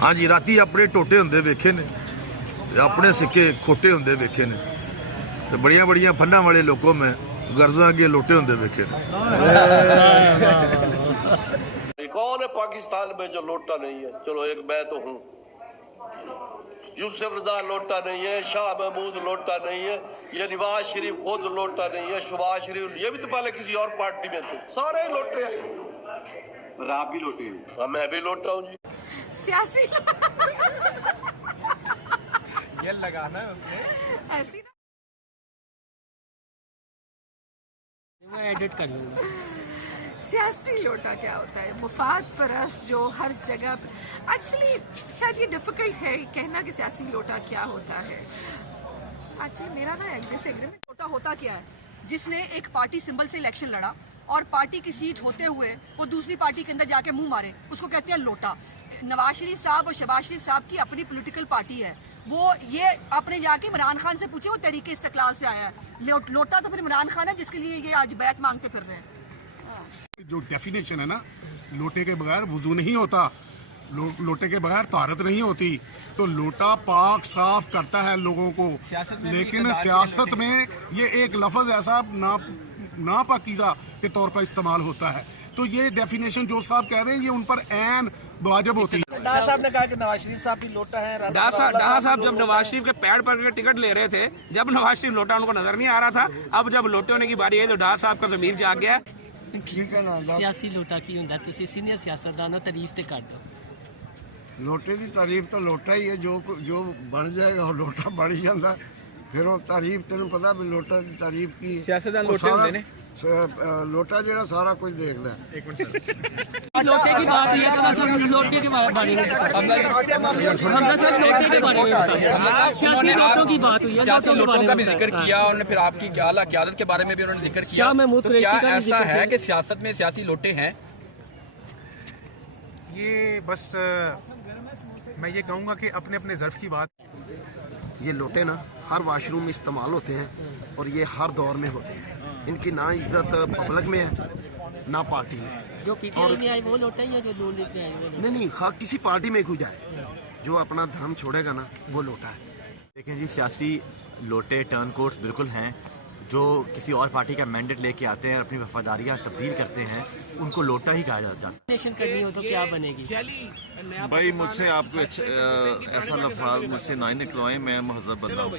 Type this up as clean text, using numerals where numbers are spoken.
हाँ जी, राती अपने टोटे होंदे वेखे ने, अपने सिक्के खोटे होंदे वेखे ने, तो बड़िया बड़िया फन्ना वाले लोगों में गर्जा अगे लोटे होंदे वेखे ने। कौन है पाकिस्तान में जो लोटा नहीं है? चलो एक मैं तो हूँ। यूसुफ रजा लोटा नहीं है, शाह महमूद लोटा नहीं है, ये नवाज शरीफ खुद लोटा नहीं है, शहबाज शरीफ ये भी तो पहले किसी और पार्टी में थे, सारे लोटे हैं। पर आप भी लोटे हैं? हाँ, मैं भी लोटा हूँ जी। सियासी ये लगाना है उसने ऐसी ना, मैं एडिट कर लूँगा। सियासी लोटा क्या होता है? मुफाद परस्त जो हर जगह, एक्चुअली शायद ये डिफिकल्ट है कहना कि सियासी लोटा क्या होता है। एक्चुअली मेरा ना डिसएग्रीमेंट, लोटा होता क्या है? जिसने एक पार्टी सिंबल से इलेक्शन लड़ा और पार्टी की सीट होते हुए वो दूसरी पार्टी के अंदर जाके मुंह मारे, उसको कहते हैं लोटा। नवाज शरीफ साहब और शहबाज शरीफ साहब की अपनी पॉलिटिकल पार्टी है, वो ये आपने जाके इमरान खान से पूछे, वो तरीके इस्तेकलाल से आया है। लोटा तो फिर इमरान खान है जिसके लिए ये आज बैत मांगते फिर रहे हैं। जो डेफिनेशन है ना, लोटे के बगैर वुजू नहीं होता, लोटे के बगैर तारत नहीं होती। तो लोटा पाक साफ करता है लोगों को, लेकिन सियासत में ये एक लफ्ज़ ऐसा नापाकीज़ा के तौर पर इस्तेमाल होता है। तो ये डेफिनेशन जो साहब कह रहे हैं ये उन पर ऐन वाजिब होती है। डार साहब ने कहा कि नवाज शरीफ साहब भी लोटा है। डार साहब जब नवाज शरीफ के पैड पर के टिकट ले रहे थे, जब नवाज शरीफ लोटा उनको नजर नहीं आ रहा था, अब जब लोटे होने की बारी है तो डार साहब का ज़मीर जाग गया है। सियासी लोटा की हुंदा, तुसीं सीनियर सियासतदान हो, तारीफ ते कर दो। लोटे की तारीफ तो लोटा ही है, जो बन जाएगा वो लोटा बन ही जाता। फिर वो तारीफ तेन पता भी लोटा की तारीफ की सियासतदान लोटे होंदे ने, लोटा जेड़ा सारा कुछ देख ले। लोटे की बात हुई है तो बस लोटे के बारे में हमजा साहब लोटे के बारे में बताइए। सियासी लोटों की बात हुई है, सियासी लोटों का भी जिक्र किया उन्होंने, फिर आपकी आला क़यादत के बारे में भी उन्होंने जिक्र किया। शाह महमूद तो क्या ऐसा है कि सियासत में सियासी लोटे हैं? ये बस मैं ये कहूँगा कि अपने अपने ज़र्फ की बात। ये लोटे ना हर वाशरूम में इस्तेमाल होते हैं और ये हर दौर में होते हैं। इनकी ना इज्जत पब्लिक में है ना पार्टी में। जो पीटीआई में आए वो लोटा ही है, जो नून लीग में आए वो नहीं, खा किसी पार्टी में कोई जाए, जो अपना धर्म छोड़ेगा ना वो लोटा है। देखें जी, सियासी लोटे टर्न कोट्स बिल्कुल हैं। जो किसी और पार्टी का मैंडेट लेके आते हैं, अपनी वफादारियाँ तब्दील करते हैं, उनको लोटा ही कहा जाता है। नेशन करनी हो तो क्या बनेगी? भाई मुझसे आपको ऐसा लफ्ज़ मुझसे ना निकलवाएं, मैं महज़ब बंदा हूँ।